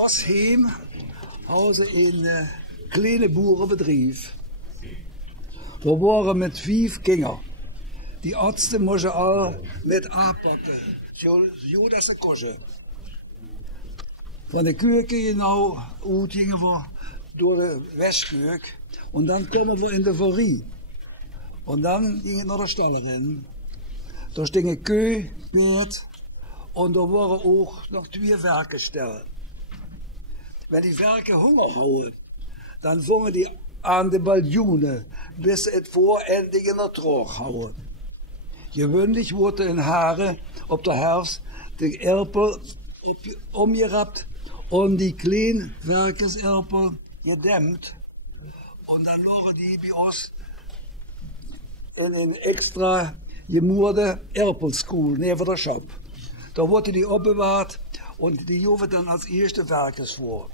ons heim hadden ze een kleine boerenbedrijf. We waren met 5 kinderen. Die oudste moesten al met aanpakken, zo dat ze kosten. Van de keuken je nou uit gingen we door de westkeuk en dan komen we in de voorie. En dan gingen we naar de stallen. Daar stingen keu, paard en er waren ook nog 2 werkenstellen. Wenn die werken honger houden, dan vongen die aan de baljoenen, bis het vooreindigen naar terug houden. Gewöhnlich wurde in Haare op de herfst de erpel omgerapt en die kleine werkerserpel gedämmt. En dan loren die bij ons in een extra gemoerde erpelschool neben der shop. Da worden die opbewaard en die joven dan als eerste werkers voor.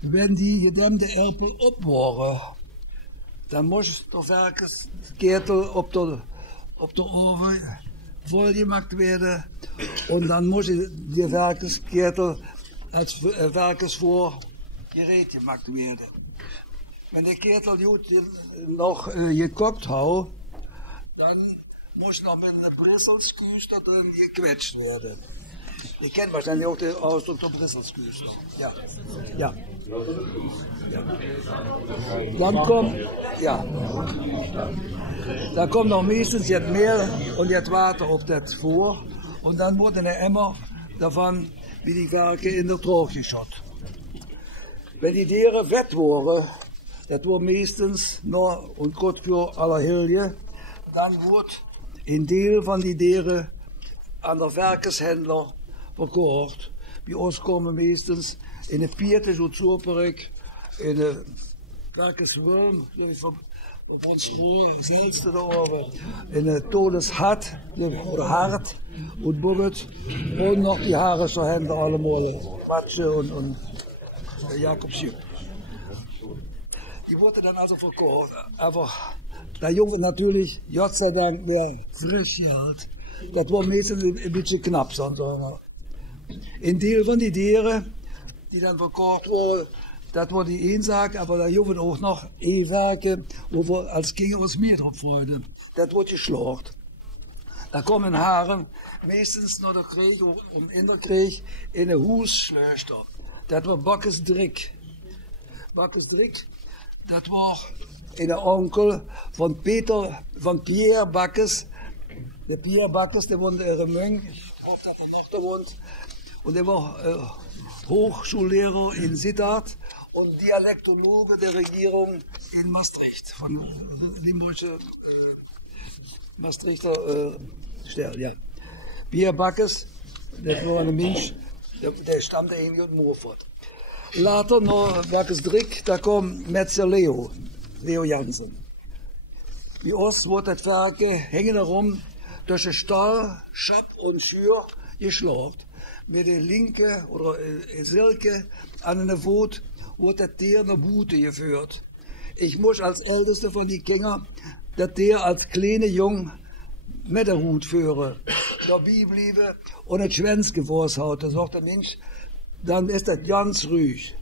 Wenn die gedämmte Erpel op waren, dan moest de werkersketel op de oven volgemaakt werden. En dan moest die werkersketel als werkersvoor gereed gemaakt werden. Wenn de ketel nog gekookt hou, dan moest nog met een brisselskuus erin gekwetst werden. Je kent waarschijnlijk ook de uitdruk de brisselskuus. Ja. Ja. Ja. Dan komt nog meestens het meel en het water op dat voor. En dan wordt een emmer daarvan wie die werken in de droog geschot. Wenn die dieren wet worden, dat wordt meestens nog een kort voor allerhilje, dan wordt een deel van die dieren aan de werkershandelaar verkocht. Bij ons komen meestens in de pierte zo zoperig, in de werkersworm, van stro, zelfste daarover, in de todeshat, de hart, en bubbelt, en nog die haren zo handen allemaal, Matsche en Jakobsje. Die worden dann also verkauft, aber der Junge natürlich, Gott sei Dank, mehr Frischgeld. Das war meistens ein bisschen knapp. Ein Teil von den Tieren, die dann verkauft wurden, das war die Einsache, aber der Junge auch noch E-Werke, wo wir als Kinder uns mehr drauf freuen. Das wird geschlacht. Da kommen Haaren, meistens nach der Krieg, in der Krieg, in een Husschleuchter. Dat was Bakkes Drik. Bakkes Drik, dat was een onkel van Pierre Bakkes. De Pierre Bakkes, die woonde in Remung, had dat er nog gewoond. En die was Hochschullehrer in Sittard und Dialektologe der Regierung in Maastricht, von Limburgse Maastrichter Stelle, ja. Pierre Bakkes, dat was een mens, der stammte eigentlich uit Moerfort. Later, naar Bakkes Drik, daar kwam Metzer Leo Jansen. Bij ons wordt het werken hängen erom durch de Stall, Schap und Schür geschlacht. Met de linke oder Silke an de voet wordt het Tier naar Bute geführt. Ich muss als Älteste von die Kinder das Tier als kleine Jung mit der Hut führen. Dabei bleiben und het Schwänz gevorshaut. Da sagt der Mensch, dann ist das ganz ruhig.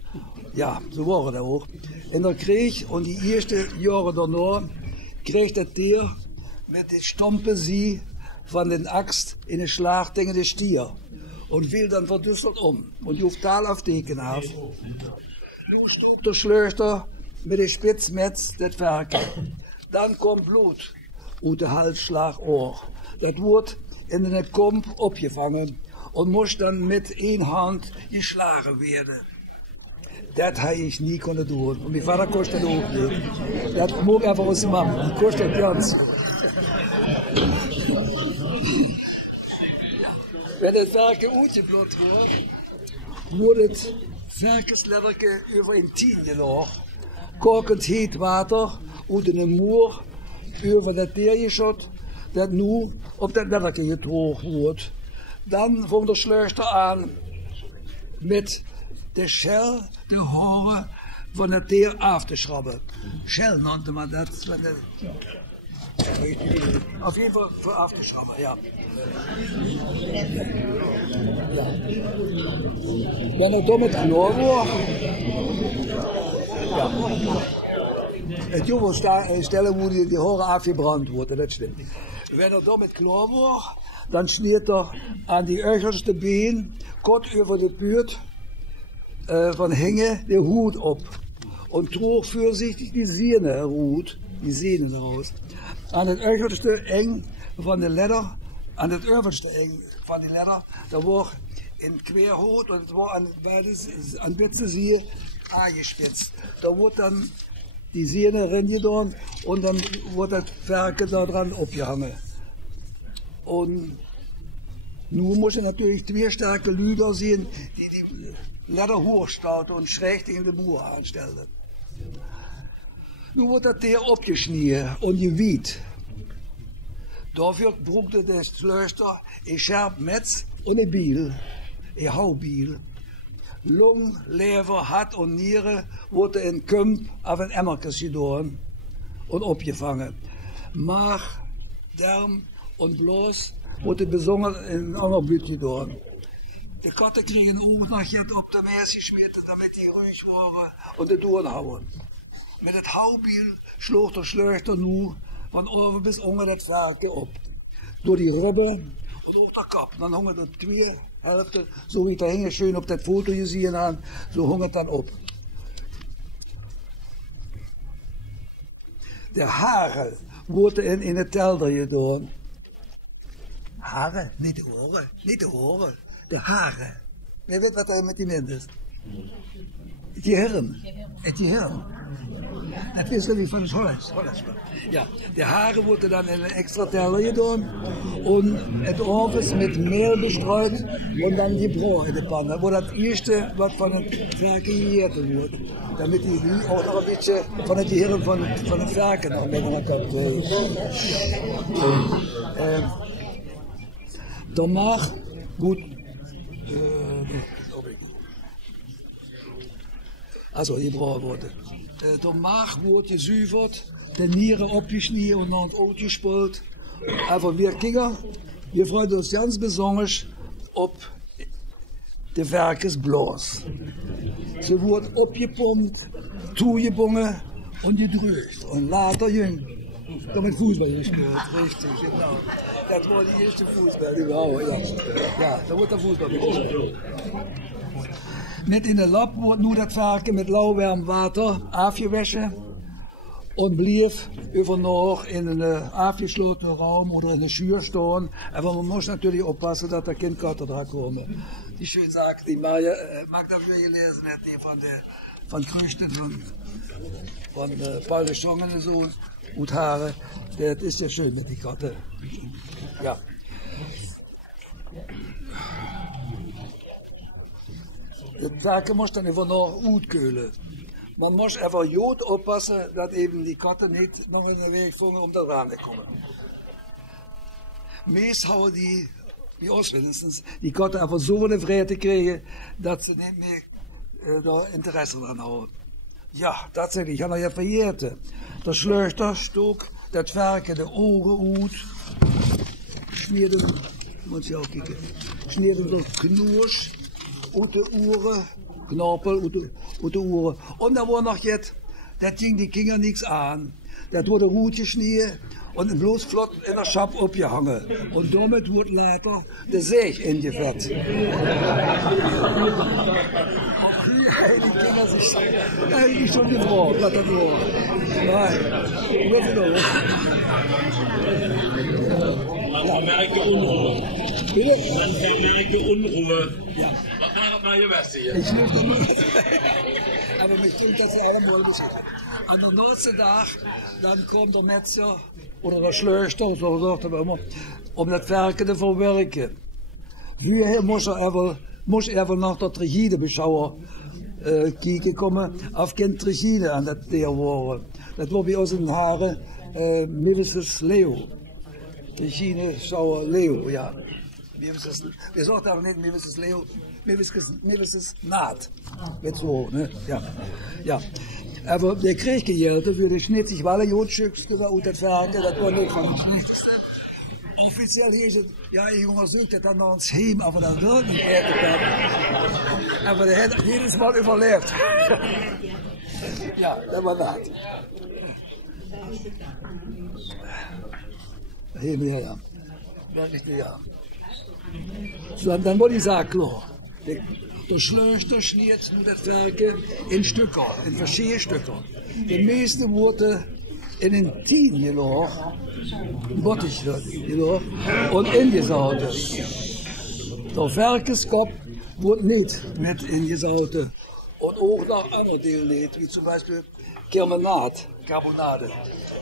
Ja, so war das auch. In der Krieg und die ersten Jahre danach kreeg das Tier mit der Stompe sie von den Axt in den Schlag tegen de Stier. Und viel dann verdüstelt und die hoeft taal afteken af. Nu stopt de Schleuchter mit der Spitzmetz das Werken. Dann kommt Blut uit de Halsschlagohr. Das wird in den Komp opgevangen und muss dann mit een Hand geschlagen werden. Das habe ich nie können tun. Und mein Vater kostet das auch nicht. Das muss einfach was machen. Das kostet ganz. Wenn das Werk uitgeblot wordt het werkersletterke over een 10 geloopt. Kokend heet water uit een moer over dat teergeschot dat nu op dat letterke gedroogd wordt. Dan vangt de sluister aan met de schel, de horen van het teer af te schrabben. Schel noemde man dat. Auf jeden Fall für Afterschrammer, ja. Ja. Wenn er damit klar war, ja. Het jongen stellen wo die Haare afgebrannt worden, das stimmt. Wenn er damit klar war, dann schnitt er an die äußerste Bein, Gott über die Bürt von Hänge den Hut ab und trug vorsichtig die Sehnen raus. An das äußerste Eng von der Leder, an das oberste Eng von der Leder, da war ein Querhut und es war an beide Sehnen angespitzt. Da wurde dann die Sehne reingetan und dann wurde das Ferkel da dran abgehangen. Und nun muss ich natürlich zwei starke Lüder sehen, die die Leder hochstauten und schräg in den Mur anstellten. Nun wurde das Tier abgeschnitten und gewiet. Dafür brauchte der Schlöster ein Scherbmetz und ein Biel, ein Haubiel. Lung, Lever, Hart und Niere wurde in Kümp auf ein Emmerkes gedoren und abgefangen. Maag, Darm und Blos wurde besonders in einer Blüte gedoren. Die Katten kriegen auch noch jetzt auf der Messe geschmiert, damit die ruhig waren und die Doren hauen. Mit dem Haubiel schlug der Schlöchter nu von oben bis unten das Ferkel ab. Door die Ribben und auch der Kopf. Dann hingen er twee Hälften, so wie da hingen schön auf das Foto gesehen haben, so hing es dann ab. Der Haare wurde in den Telder gedaan. Haare? Niet de oren, niet de oren. De Haare. Wer weet wat er met die mens is? Het Gehirn. Het Gehirn. Dat wisten we van het Hollands. Ja, de Haare wurden dann in einen extra Teller getan und het Ofen mit Mehl bestreut und dann die Brot in die Panne, wo das erste, was von den Ferkel gegeert wurde, damit die auch noch ein bisschen von den Gehirn von den Ferkel noch mehr kommt. Danach, gut, also die Brot wurde. Danach wurde gezuiverd, de Nieren abgeschnitten und nach Oud gespoeld. Aber wir Kinder, wir freuen uns ganz besonders auf de Werkesblas. Sie wurden abgepumpt, zugebungen und gedrückt. Und later jung, damit Fußball gespielt, richtig, genau. Das war die erste Fußball überhaupt. Ja, da wurde der Fußball gespielt. Mit in der Lab wurde nur das Werken mit lauwarmem Water aufgewaschen und blieb über Nacht in einem abgeschlossenen Raum oder in der Schür stehen. Aber man muss natürlich aufpassen, dass der Kindkater da kommen. Die schöne Sache, die Magda gelesen hat, die von Krüchten von Paul de Schongen und so, und Haare, das ist ja schön mit den Katten. Ja. Das Werken muss dann über Nacht auskühlen. Man muss einfach Jod oppassen, dat eben die Katten niet nog in de weg vangen om dat raam te komen. Meest houden die ons wenigstens, die Katten einfach so eine Vrede kriegen, dat ze niet meer da Interesse dran haben. Ja, tatsächlich, ich habe ja verjährt. Der Schleuchter stok, dat Werken, de ogen uit, schneiden, moet je ook kijken, schneiden door knoers, uit de oren, Knorpel und die Uhren. Und da war noch jetzt, das ging die Kinder nichts an. Das wurde gut geschnitten und bloß flott in der Schab abgehangen. Und damit wurde later der Säg ingefärbt. Auch hier haben die Kinder sich eigentlich schon gefragt, was das war. Nein, nur wieder. Man vermerke Unruhe. Bitte? Man vermerke Unruhe. Ja. Ich muss noch mal. Aber mich denkt, dass sie alle beschäftigt. An der nächsten Tag, dann kommt der Metzger oder der Schleuchter, so sagt er immer, das Werken zu verwerken. Hier muss er nach der Trichinebeschauer kijken kommen, auf geen Trichine an das der waren. Das war bei uns in Haare mindestens Leo. Trichine-Schauer Leo, ja. Wir sagen aber nicht mindestens Leo, mindestens Naht. Jetzt so, ne? Ja. Ja. Aber der kreeg geen geld für die Schnitt. Ich war ein Jodschüchste uit het verhaal, dat was niet van het officieel is het, ja, jongens, zoekt het dan naar ons heen, maar dat wil niet eten. Maar de heeft jedes Mal überlebt. Ja, dat was dat. Ja. Ja. So, dann wurde die Sache klar. Der Schleuchter schnitt nur das Werke in Stücken, in verschiedene Stücken. Die meeste wurde in den Tien gelassen, bottig gelassen und ingesauten. Der Werkeskopf wurde nicht mit ingesauten. Und auch noch andere Delen, wie zum Beispiel Carbonade.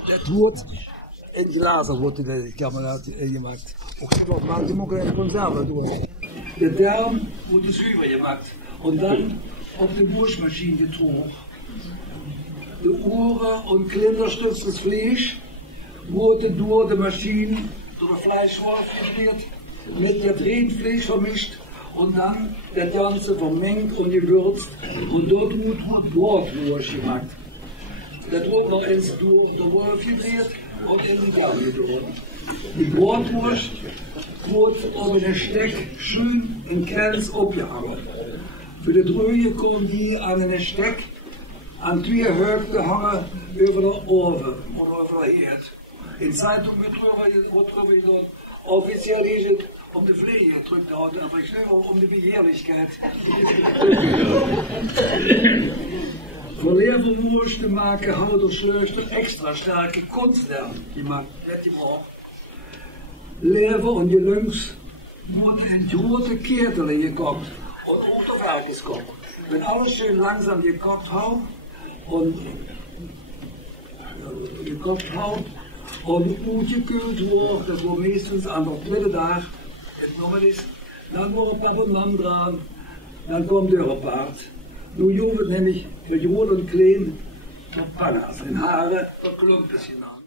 Das wird in glazen wordt de carbonade gemaakt. Ook ik geloof, maar die moet ik een conserve doen. De darm wordt zuiver gemaakt. En dan op de Wurstmaschine getrogen. De Ohren und Klinderstücks des Fleisch wurde durch die Maschine, durch den Fleischwolf geschmiert, mit dem Rindfleisch vermischt und dann das Ganze vermengt und gewürzt. Und dort wird Bratwurst gemacht. Das wird noch ins der Wolf gedreht und in die Gabe gedreht. Die Bratwurst wird auf den Steck schön in Kerns abgehangen. Für die Drüge kommen die an den Steck aan 2 heupen hangen over de oven of over de herd. In Zeitung wird drüber gedaan. Offiziell is het om de vliegen terug te houden, maar ik zeg om de beheerlijkheid. Voor leverwurst te maken houden de Schleuster extra sterke Kunstwerk gemaakt. Let je maar. Lever en gelungs worden in grote keertelen gekocht en ook de Werkeskopf. Wenn alles schön langsam gekocht houdt, und gekocht houdt und uitgekühlt wordt, dat wordt meestens aan de tweede dag entnommen is, dan wordt een pappenman dran, dan komt er op paard. Nu joh het nämlich für groot en klein tot panna's en haren tot klumpjes gedaan.